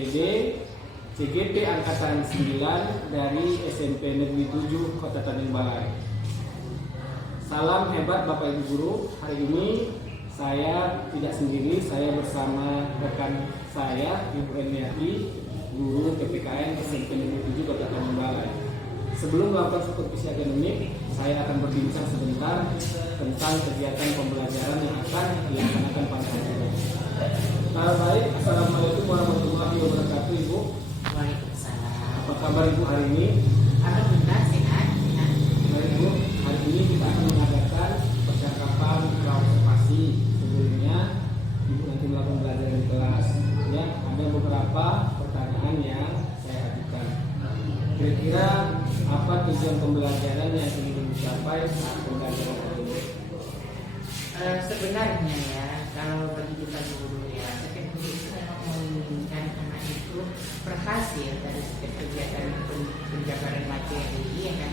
SPD CGP Angkatan 9 dari SMP Negeri 7 Kota Tanjung Balai. Salam hebat Bapak Ibu Guru. Hari ini saya tidak sendiri, saya bersama rekan saya Ibu Eniati, guru PPKN SMP Negeri 7 Kota Tanjung Balai. Sebelum melakukan supervisi akademik, saya akan berbincang sebentar tentang kegiatan pembelajaran yang akan dilaksanakan pada hari ini. Baik, Assalamualaikum warahmatullahi wabarakatuh, Ibu. Waalaikumsalam. Apa kabar Ibu hari ini? Alhamdulillah sehat. Baik Ibu, hari ini kita akan mengadakan percakapan observasi. Sebelumnya Ibu nanti melakukan pembelajaran di kelas. Ya, ada beberapa pertanyaan yang saya ajukan. Kira-kira apa tujuan pembelajaran yang ingin dicapai saat pembelajaran hari ini? Sebenarnya ya, kalau bagi kita guru ya, setiap guru itu memang menginginkan anak itu berhasil dari setiap kegiatan penjabaran materi, ya kan?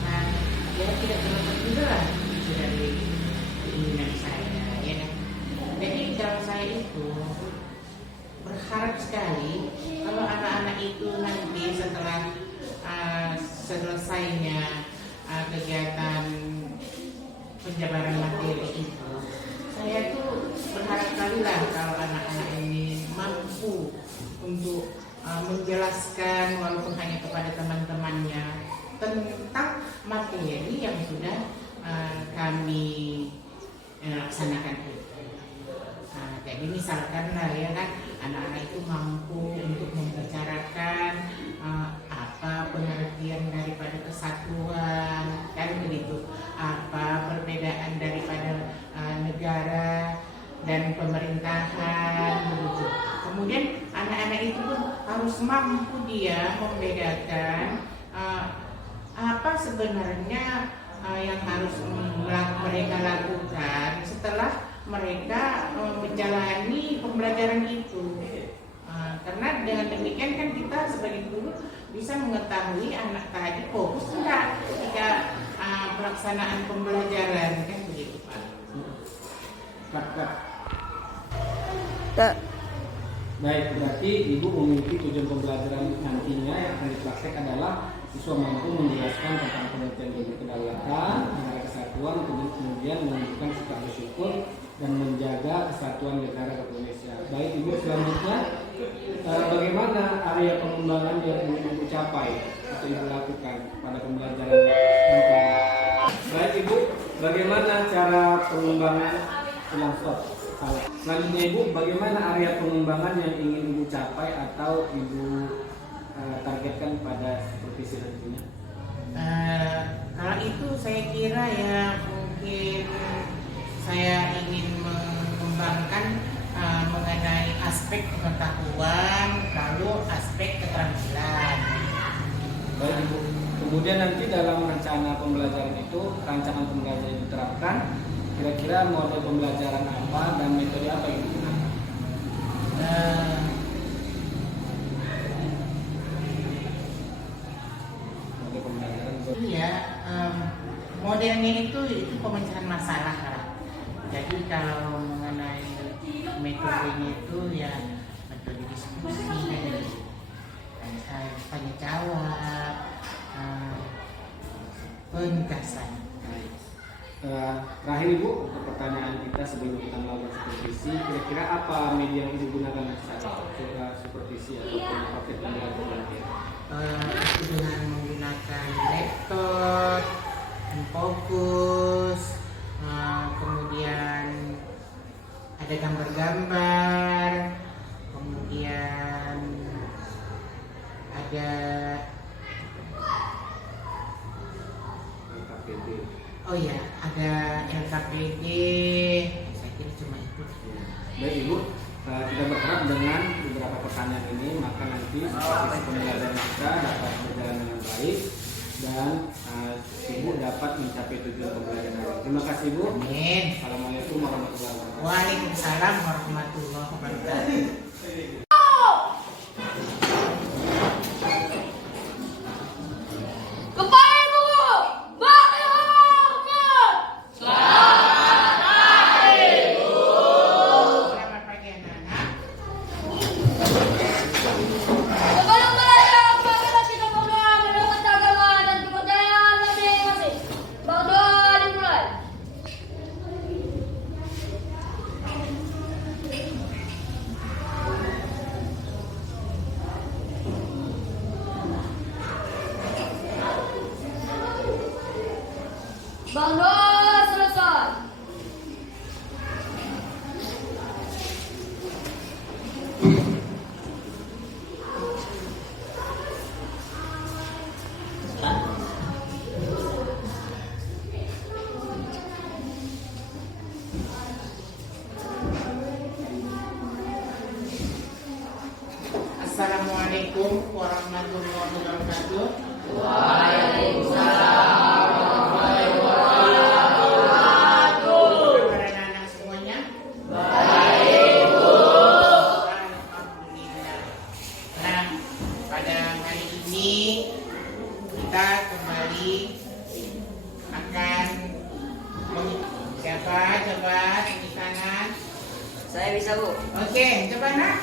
Nah, ya tidak terlepas juga lah itu dari keinginan saya, ya kan? Jadi kalau saya itu berharap sekali kalau anak-anak itu nanti setelah selesainya kegiatan penjabaran materi itu, saya tuh berharap sekali lah kalau anak-anak ini mampu untuk menjelaskan walaupun hanya kepada teman-temannya tentang materi yang sudah kami laksanakan itu. Jadi misalkan lah ya kan, anak-anak itu mampu untuk membicarakan apa pengertian daripada kesatuan, kan begitu, apa perbedaan daripada negara dan pemerintahan, begitu. Kemudian anak-anak itu pun harus mampu dia membedakan apa sebenarnya yang harus mereka lakukan setelah mereka menjalani pembelajaran itu. Karena dengan demikian kan kita sebagai guru bisa mengetahui anak tadi fokus enggak ketika pelaksanaan pembelajaran, kan begitu Pak. Kak. Baik, berarti Ibu memiliki tujuan pembelajaran nantinya yang akan dipraktek adalah siswa mampu menjelaskan tentang pengertian kedaulatan, negara kesatuan, kemudian menunjukkan sikap bersyukur dan menjaga kesatuan negara Indonesia. Baik Ibu, selanjutnya bagaimana area pengembangan yang ingin Ibu capai atau Ibu lakukan pada pembelajaran nanti? Baik Ibu, bagaimana cara pengembangan selanjutnya Ibu, bagaimana area pengembangan yang ingin Ibu capai atau Ibu targetkan pada supervisi nantinya? Kalau itu saya kira ya mungkin saya ingin mengembangkan mengenai aspek pengetahuan, lalu aspek keterampilan. Baik Ibu, kemudian nanti dalam rencana pembelajaran itu, rancangan pembelajaran diterapkan, kira-kira model pembelajaran apa dan metode apa yang digunakan? Model pembelajaran. Iya, modelnya itu pemecahan masalah lah. Jadi kalau mengenai metodenya itu ya metode diskusi, tanya jawab, penugasan. Terakhir Ibu, untuk pertanyaan kita sebelum kita melakukan supervisi, kira-kira apa media yang digunakan saat supervisi ataupun paket pembelajaran? Itu dengan menggunakan laptop, fokus, kemudian ada gambar-gambar, kemudian ada LKPD. Oh ya, ada LKPD. Saya kira cuma itu. Baik Ibu, kita berharap dengan beberapa pertanyaan ini maka nanti supervisi pembelajaran kita dapat berjalan dengan baik dan Ibu dapat mencapai tujuan pembelajaran. Terima kasih Ibu. Amin. Assalamualaikum warahmatullahi wabarakatuh. Waalaikumsalam warahmatullahi wabarakatuh. Selamat pagi anak-anak. Bang Doa selesai. Assalamualaikum warahmatullahi wabarakatuh. Waalaikumsalam. Para anak semuanya. Baik, Bu. Alhamdulillah. Nah, pada hari ini kita kembali akan siapa coba di kanan. Saya bisa, Bu. Oke, coba nak.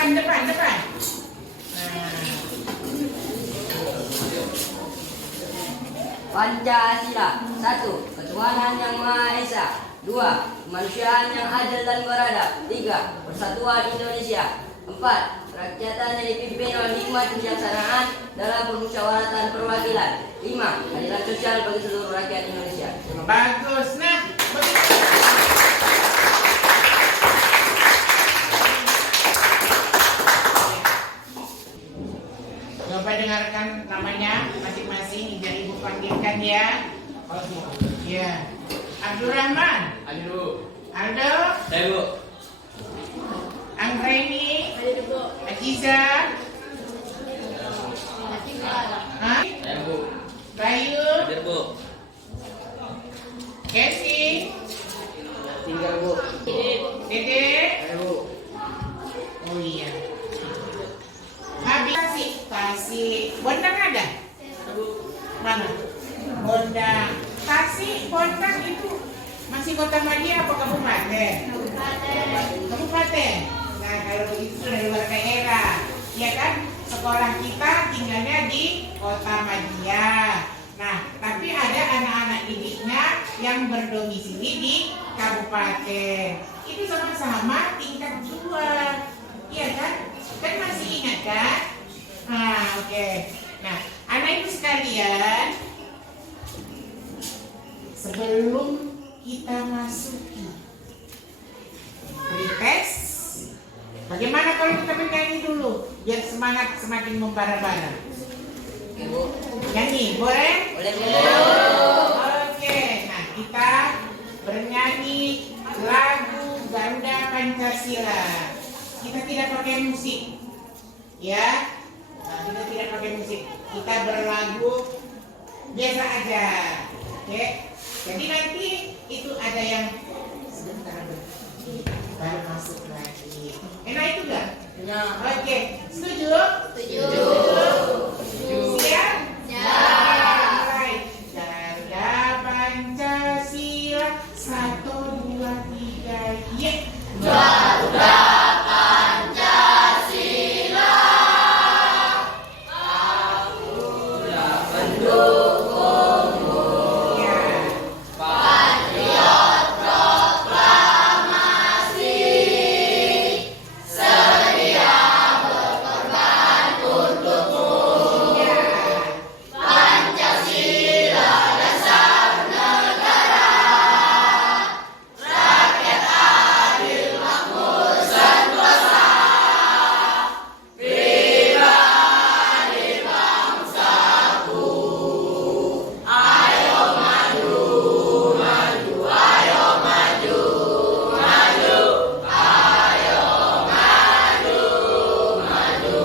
Depan. Nah. Pancasila. 1. Ketuhanan yang Maha Esa. 2. Kemanusiaan yang adil dan beradab. 3. Persatuan Indonesia. 4. Kerakyatan yang dipimpin oleh hikmat kebijaksanaan dalam permusyawaratan perwakilan. 5. Keadilan sosial bagi seluruh rakyat Indonesia. Bagus, nah. Coba dengarkan namanya masing-masing, ijazah ibu panggilkan ya. Ya. Abdurrahman. Aduh, Aldo. saya Bu. Anggraini. Aziza. Hah? Saya Bu. Bayu. Hadir Bu. Kesi. Tinggal Bu. Dede. Saya Bu. Oh iya. Habis kasih. Bondang ada? Mana? Bondang. Kasih Bondang itu masih Kota Madia apa kabupaten? Kabupaten. Nah kalau itu sudah luar daerah, ya kan? Sekolah kita tinggalnya di Kota Madia. Nah, tapi ada anak-anak didiknya yang berdomisili di kabupaten. Itu sama-sama tingkat 2, iya kan? Kan masih ingat kan? Nah, oke. Nah, anak ibu sekalian, sebelum kita masuki pretest, bagaimana kalau kita bernyanyi dulu biar semangat semakin membara-bara? Nyanyi, boleh? Boleh, Bu. Oke, nah kita bernyanyi lagu Garuda Pancasila. Kita tidak pakai musik, ya. Nah, kita tidak pakai musik. Kita berlagu biasa aja, oke. Jadi nanti itu ada yang sebentar baru masuk lagi. Enak itu enggak? Enak. Oke, setuju? Setuju. Siap? Siap. Mulai. Garuda Pancasila 1, 2, 3, ye. Garuda Pancasila. Pendukungmu. Ya. Patriot proklamasi. Sedia berkorban untukmu. Ya. Pancasila dasar negara. Rakyat adil makmur sentosa. Pribadi bangsaku. Ayo maju, maju, ayo maju, maju, ayo maju, maju.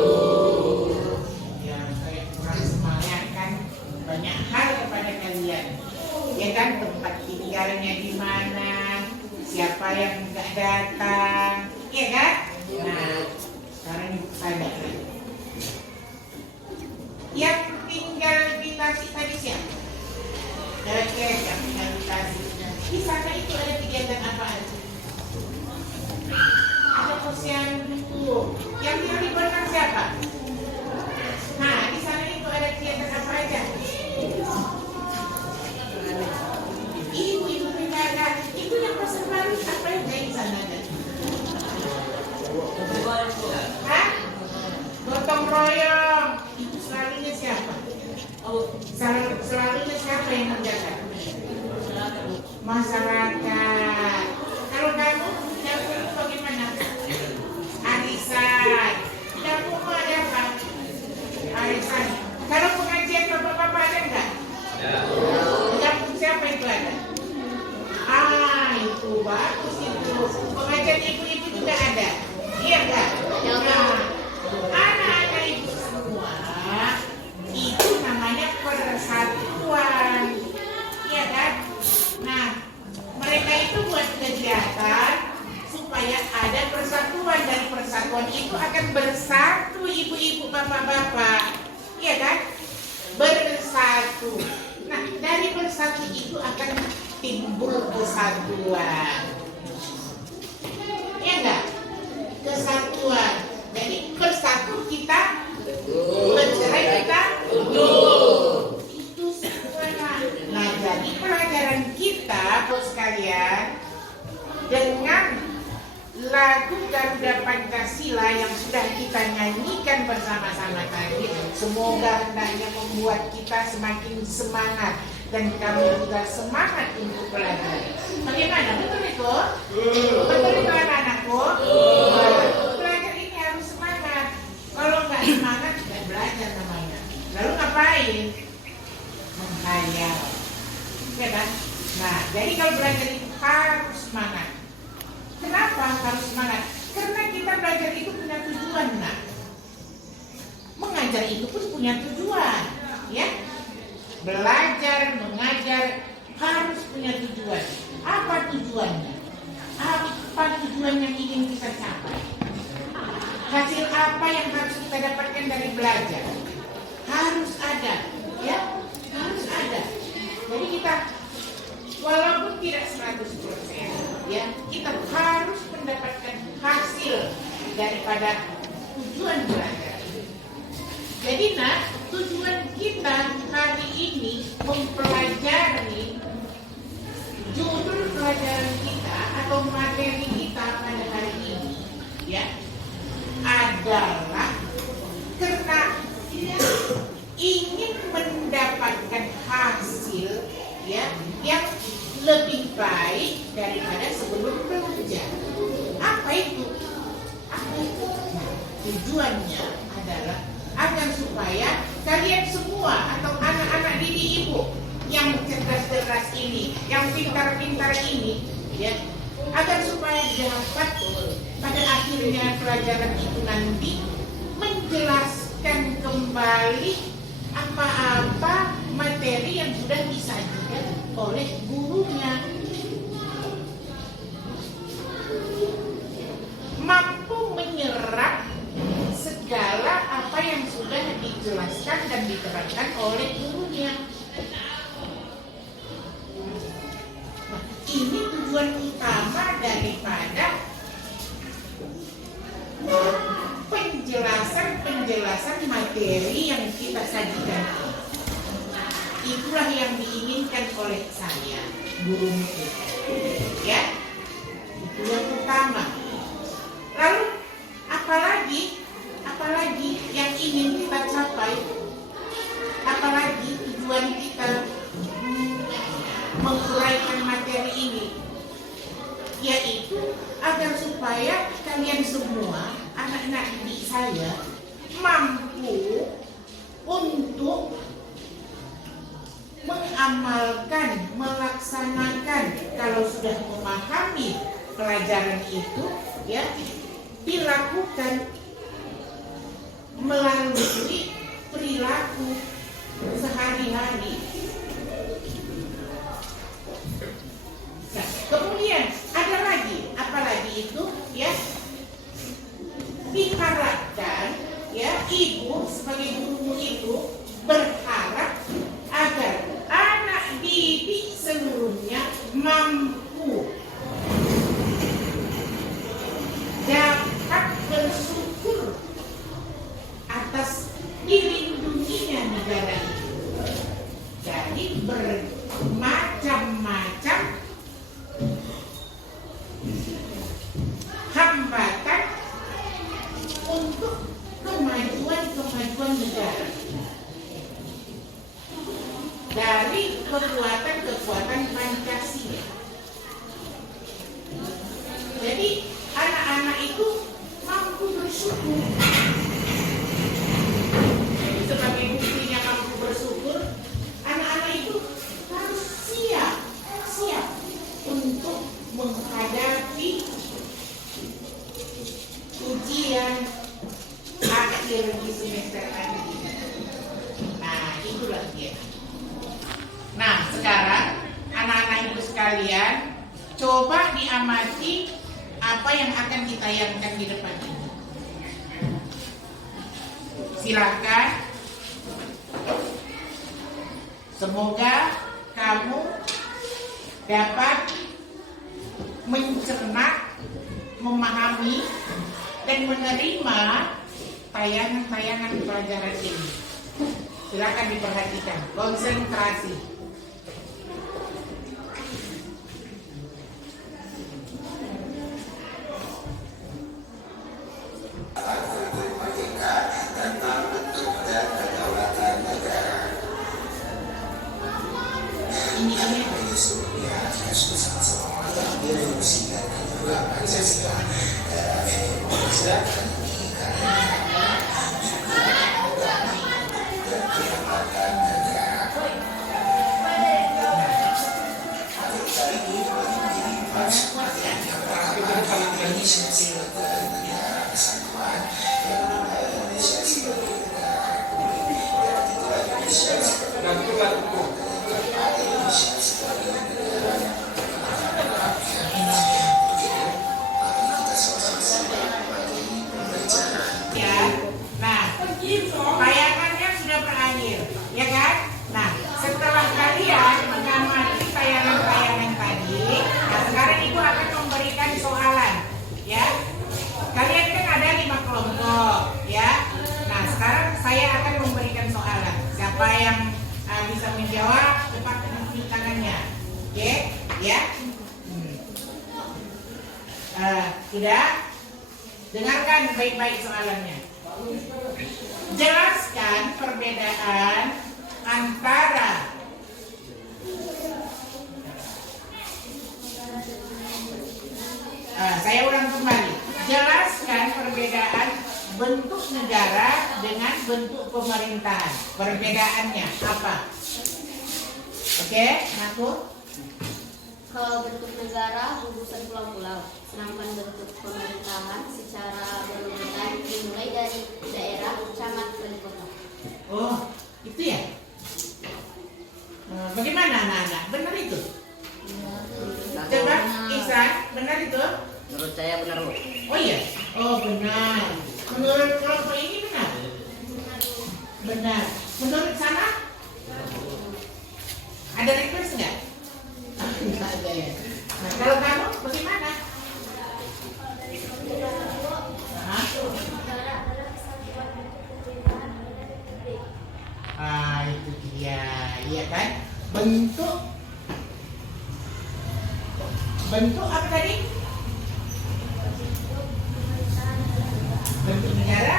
Ya, saya kurang semangat kan banyak hal kepada kalian. Ya kan, tempat tinggalnya di mana, siapa yang nggak datang, ya kan? Nah, sekarang ibu tanya lagi. Yang tinggal di Tasik tadi siapa? Oke, yang tinggal di Tasik. Di sana itu ada kegiatan apa aja? Ada posyandu. Yang tinggal di Bandung siapa? Nah, di sana itu ada kegiatan apa aja? Ibu-ibu PKK itu yang pasar baru apa yang di sana ada? Hah? Gotong royong itu selalunya siapa? Selalunya siapa yang menjaga? Masyarakat. Kalau kamu bagaimana? Arisan. Kamu ada apa? Arisan. Kalau pengajian bapak-bapak ada enggak? Kampung siapa itu ada? Itu bagus itu. Pengajian ibu-ibu juga ada. Iya enggak? Nah, anak-anak ibu semua itu namanya persatuan. Iya kan? Nah, mereka itu buat kegiatan supaya ada persatuan, dan persatuan itu akan bersatu ibu-ibu, bapak-bapak. Iya kan? Bersatu. Nah, dari bersatu itu akan timbul kesatuan. Iya enggak? Kesatuan. Jadi bersatu kita, bercerai kita itu semua. Nah, jadi pelajaran kita, bos sekalian, dengan lagu Garuda Pancasila yang sudah kita nyanyikan bersama-sama tadi, semoga hendaknya membuat kita semakin semangat dan kami juga semangat untuk belajar. Bagaimana? Betul itu? Betul itu anak-anakku? Belajar ini harus semangat. Kalau nggak semangat, nggak belajar namanya. Lalu ngapain? Menghayal. Ya kan? Nah, jadi kalau belajar itu harus semangat. Kenapa harus semangat? Karena kita belajar itu punya tujuan, nak. Mengajar itu pun punya tujuan, ya. Belajar, mengajar harus punya tujuan. Apa tujuannya? Apa tujuan yang ingin kita capai? Hasil apa yang harus kita dapatkan dari belajar? Harus ada, ya. Harus ada. Jadi kita walaupun tidak 100%, ya, kita harus mendapatkan hasil daripada tujuan belajar. Jadi, nak, tujuan kita hari ini mempelajari judul pelajaran kita atau materi kita pada hari ini, ya, adalah karena ingin mendapatkan hasil, ya, yang lebih baik daripada sebelum belajar. Apa itu? Apa itu? Nah, tujuannya adalah agar supaya kalian semua atau anak-anak didik ibu yang cerdas-cerdas ini, yang pintar-pintar ini, ya, agar supaya dapat pada akhirnya pelajaran itu nanti menjelaskan kembali apa-apa materi yang sudah disajikan oleh gurunya, mampu menyerap segala apa yang sudah dijelaskan dan diterangkan oleh gurunya. Nah, ini tujuan utama daripada penjelasan materi yang kita sajikan. Itulah yang diinginkan oleh saya, gurumu itu, ya. Itu yang utama. Lalu apalagi yang ingin kita capai? Apalagi tujuan kita menguraikan materi ini, yaitu agar supaya kalian semua, anak-anak didik saya, mampu untuk mengamalkan, melaksanakan, kalau sudah memahami pelajaran itu, ya, dilakukan melalui perilaku sehari-hari. Nah, kemudian ada lagi, apalagi itu, ya, diharapkan, ya, ibu sebagai guru itu berharap agar anak didik seluruhnya mampu dapat bersyukur atas dilindunginya negara itu. Jadi bermacam-macam hambatan untuk kemajuan negara. kekuatan Pancasila. Jadi anak-anak itu mampu bersyukur. Jadi sebagai buktinya mampu bersyukur, anak-anak itu harus siap untuk menghadapi ujian akhir di semester ini. Nah, itulah dia. Nah, sekarang anak-anak ibu sekalian, coba diamati apa yang akan ditayangkan di depan ini. Silakan. Semoga kamu dapat mencerna, memahami, dan menerima tayangan-tayangan pelajaran ini. Silakan diperhatikan, konsentrasi. Tayangannya sudah berakhir, ya kan? Nah, setelah kalian mengamati tayangan-tayangan tadi, nah sekarang ibu akan memberikan soalan, ya. Kalian kan ada 5 kelompok, ya. Nah, sekarang saya akan memberikan soalan. Siapa yang bisa menjawab, cepat tunjuk tangannya, oke? Ya. Sudah? Dengarkan baik-baik soalannya. Jelaskan perbedaan antara saya ulang kembali. Jelaskan perbedaan bentuk negara dengan bentuk pemerintahan. Perbedaannya apa? Oke, aku. Kalau bentuk negara gugusan pulau-pulau, sedangkan bentuk pemerintahan secara berurutan dimulai dari daerah, camat, dan kota. Oh, itu ya? Bagaimana anak-anak? Benar itu? Coba, Ihsan, benar itu? Menurut saya benar, Bu. Oh iya? Oh benar. Menurut kelompok ini benar? Benar. Menurut sana? Ada request nggak? Nggak ada ya. Nah, kalau kamu bagaimana? Hah? Itu dia, iya kan? Bentuk apa tadi? Bentuk negara.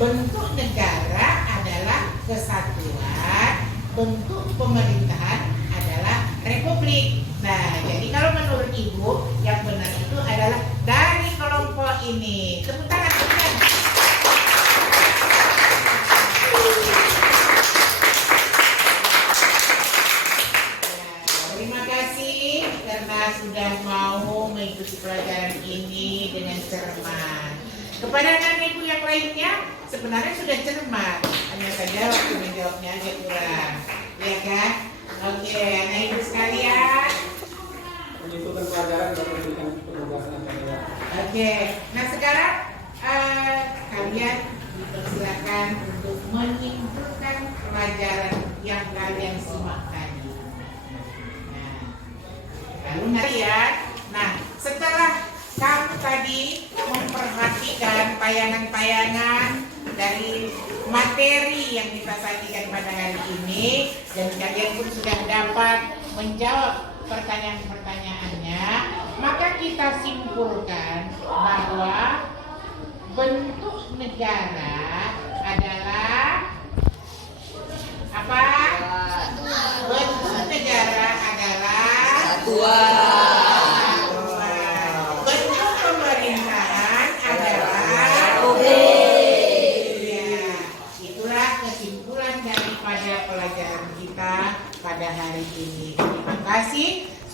Bentuk negara adalah kesatuan. Bentuk pemerintahan adalah republik. Nah, jadi kalau menurut ibu yang benar itu adalah dari kelompok ini. Tepuk tangan, tepuk tangan. Terima kasih karena sudah mau mengikuti pelajaran ini dengan cermat. Kepada anak ibu yang lainnya sebenarnya sudah cermat, hanya saja waktu menjawabnya agak kurang, ya kan? Oke, anak ibu sekalian. Menentukan pelajaran dan memberikan penugasan karya. Oke, nah sekarang kalian dipersilakan untuk menyimpulkan pelajaran yang kalian simak tadi. Lalu kalian, nah setelah kamu tadi memperhatikan tayangan-tayangan dari materi yang kita sajikan pada hari ini, dan kalian pun sudah dapat menjawab pertanyaan-pertanyaannya, maka kita simpulkan bahwa bentuk negara adalah apa?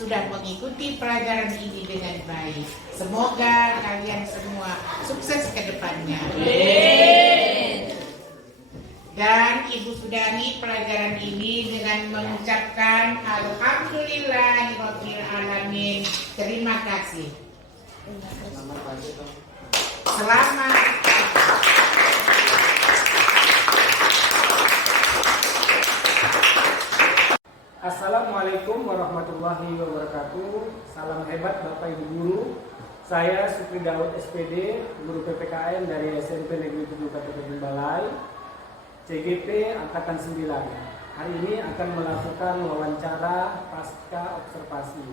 sudah mengikuti pelajaran ini dengan baik. Semoga kalian semua sukses ke depannya. Dan Ibu sudahi pelajaran ini dengan mengucapkan Alhamdulillahirabbil alamin. Terima kasih. Selamat. Assalamualaikum warahmatullahi wabarakatuh. Salam hebat Bapak Ibu Guru. Saya Supri Daud SPD, Guru PPKN dari SMP Negeri 7 Kabupaten Balai, CGP Angkatan 9. Hari ini akan melakukan wawancara pasca observasi.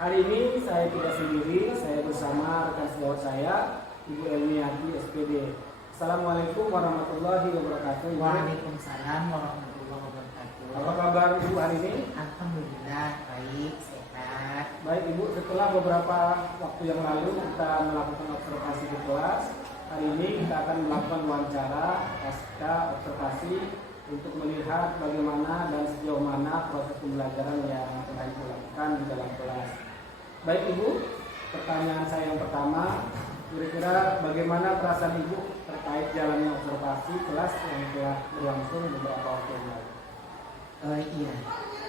Hari ini saya tidak sendiri, saya bersama rekan sejawat saya, Ibu Elmiati SPD. Assalamualaikum warahmatullahi wabarakatuh. Waalaikumsalam warahmatullahi wabarakatuh. Apa kabar Ibu hari ini? Alhamdulillah baik, sehat. Baik Ibu, setelah beberapa waktu yang lalu kita melakukan observasi di kelas, hari ini kita akan melakukan wawancara pasca observasi untuk melihat bagaimana dan sejauh mana proses pembelajaran yang telah Ibu lakukan di dalam kelas. Baik Ibu, pertanyaan saya yang pertama, kira-kira bagaimana perasaan Ibu terkait jalannya observasi kelas yang telah berlangsung beberapa waktu yang lalu? Iya,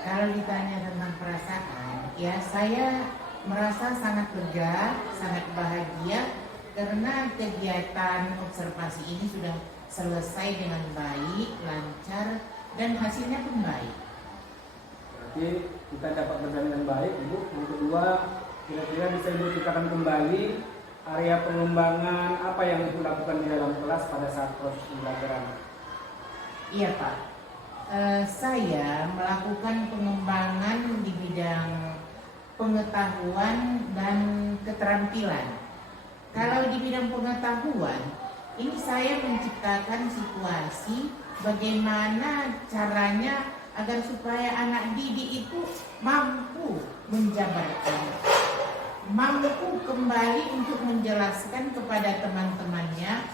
kalau ditanya tentang perasaan, ya saya merasa sangat lega, sangat bahagia karena kegiatan observasi ini sudah selesai dengan baik, lancar, dan hasilnya pun baik. Berarti kita dapat berjalan dengan baik, Ibu. Yang kedua, kira-kira bisa Ibu ceritakan kembali area pengembangan apa yang Ibu lakukan di dalam kelas pada saat proses pembelajaran? Iya Pak. Saya melakukan pengembangan di bidang pengetahuan dan keterampilan. Kalau di bidang pengetahuan, ini saya menciptakan situasi bagaimana caranya agar supaya anak didik itu mampu menjabarkan, mampu kembali untuk menjelaskan kepada teman-temannya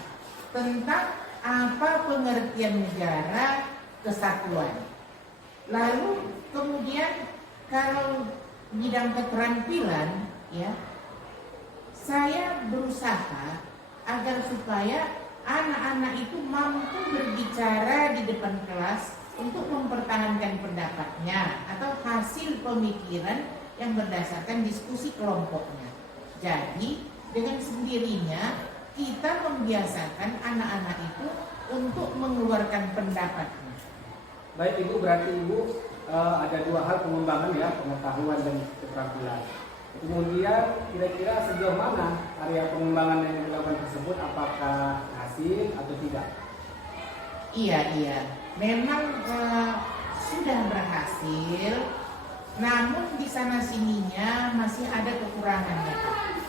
tentang apa pengertian negara, kesatuan. Lalu kemudian kalau bidang keterampilan, ya, saya berusaha agar supaya anak-anak itu mampu berbicara di depan kelas untuk mempertahankan pendapatnya atau hasil pemikiran yang berdasarkan diskusi kelompoknya. Jadi dengan sendirinya kita membiasakan anak-anak itu untuk mengeluarkan pendapatnya. Baik Ibu, berarti Ibu ada dua hal pengembangan ya, pengetahuan dan keterampilan. Kemudian kira-kira sejauh mana area pengembangan yang dilakukan tersebut, apakah hasil atau tidak? Iya, memang sudah berhasil, namun di sana sininya masih ada kekurangannya Pak.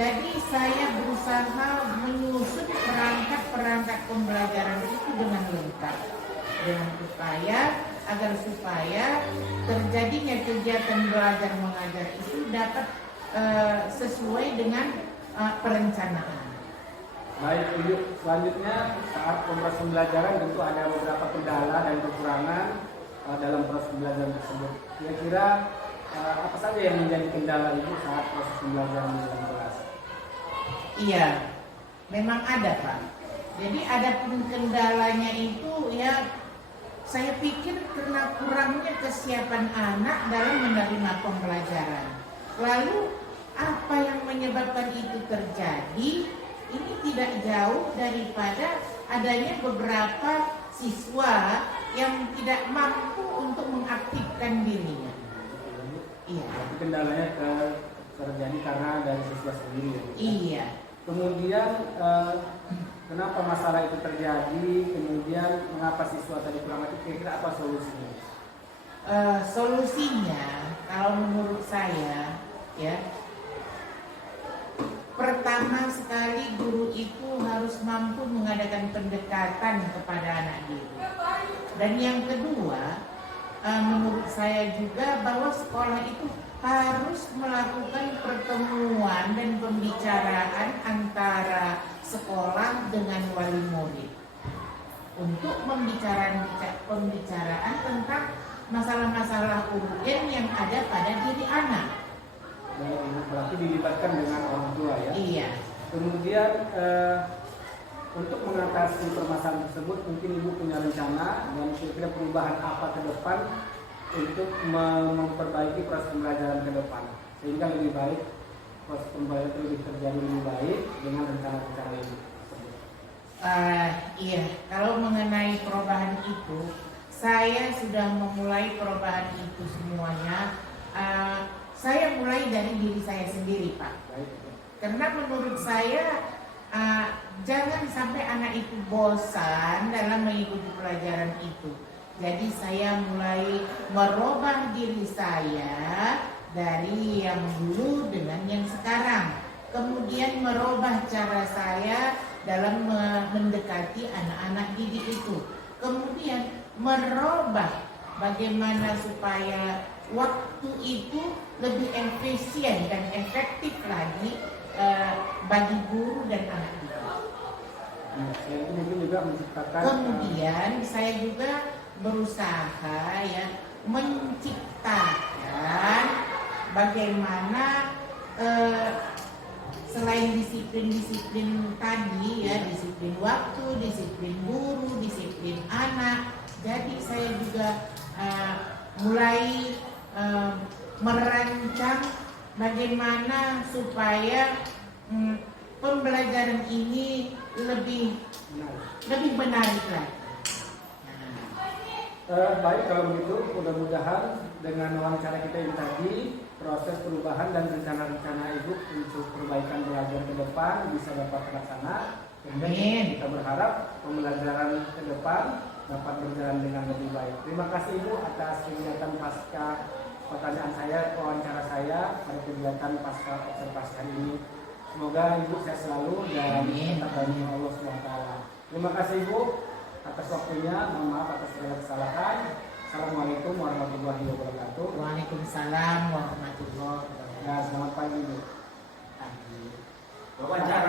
Jadi saya berusaha menyusun perangkat-perangkat pembelajaran itu dengan lengkap, dengan upaya agar supaya terjadinya kegiatan belajar mengajar itu dapat sesuai dengan perencanaan. Baik Ibu, selanjutnya saat proses pembelajaran tentu ada beberapa kendala dan kekurangan dalam proses pembelajaran tersebut. Kira-kira apa saja yang menjadi kendala Ibu saat proses pembelajaran di dalam kelas? Iya, memang ada Pak. Jadi ada pun kendalanya itu ya, saya pikir karena kurangnya kesiapan anak dalam menerima pembelajaran. Lalu apa yang menyebabkan itu terjadi? Ini tidak jauh daripada adanya beberapa siswa yang tidak mampu untuk mengaktifkan dirinya. Iya. Tapi kendalanya terjadi karena dari siswa sendiri ya? Iya. Kemudian kenapa masalah itu terjadi? Kemudian mengapa siswa tadi kurang aktif? Kira-kira apa solusinya? Solusinya kalau menurut saya ya, pertama sekali guru itu harus mampu mengadakan pendekatan kepada anak didik. Dan yang kedua, menurut saya juga bahwa sekolah itu harus melakukan pertemuan dan pembicaraan antara sekolah dengan wali murid untuk pembicaraan tentang masalah-masalah urgen yang ada pada diri anak. Baik, Ibu, berarti dilibatkan dengan orang tua ya. Iya. Kemudian untuk mengatasi permasalahan tersebut mungkin Ibu punya rencana dan kira-kira perubahan apa ke depan untuk memperbaiki proses pembelajaran ke depan sehingga lebih baik proses pembelajaran lebih terjadi lebih baik dengan rencana-rencana ini. Iya, kalau mengenai perubahan itu, saya sudah memulai perubahan itu semuanya. Saya mulai dari diri saya sendiri, Pak. Baik. Karena menurut saya jangan sampai anak itu bosan dalam mengikuti pelajaran itu. Jadi saya mulai merubah diri saya dari yang dulu dengan yang sekarang. Kemudian merubah cara saya dalam mendekati anak-anak didik itu. Kemudian merubah bagaimana supaya waktu itu lebih efisien dan efektif lagi bagi guru dan anak didik. Saya mungkin juga menciptakan. Kemudian saya juga berusaha ya menciptakan bagaimana selain disiplin-disiplin tadi ya, disiplin waktu, disiplin guru, disiplin anak. Jadi saya juga mulai merancang bagaimana supaya pembelajaran ini lebih menarik lagi. Baik, kalau begitu mudah-mudahan dengan wawancara kita yang tadi proses perubahan dan rencana-rencana Ibu untuk perbaikan belajar ke depan bisa dapat terlaksana. Amin. Kita berharap pembelajaran ke depan dapat berjalan dengan lebih baik. Terima kasih Ibu atas kegiatan pasca pertanyaan saya, wawancara saya pada kegiatan pasca observasi hari ini. Semoga Ibu sehat selalu dan tetap dalam Allah SWT. Terima kasih Ibu atas waktunya. Mohon maaf atas segala kesalahan. Assalamualaikum warahmatullahi wabarakatuh. Waalaikumsalam warahmatullahi wabarakatuh. Ya, selamat pagi Ibu. Pagi. Wawancara.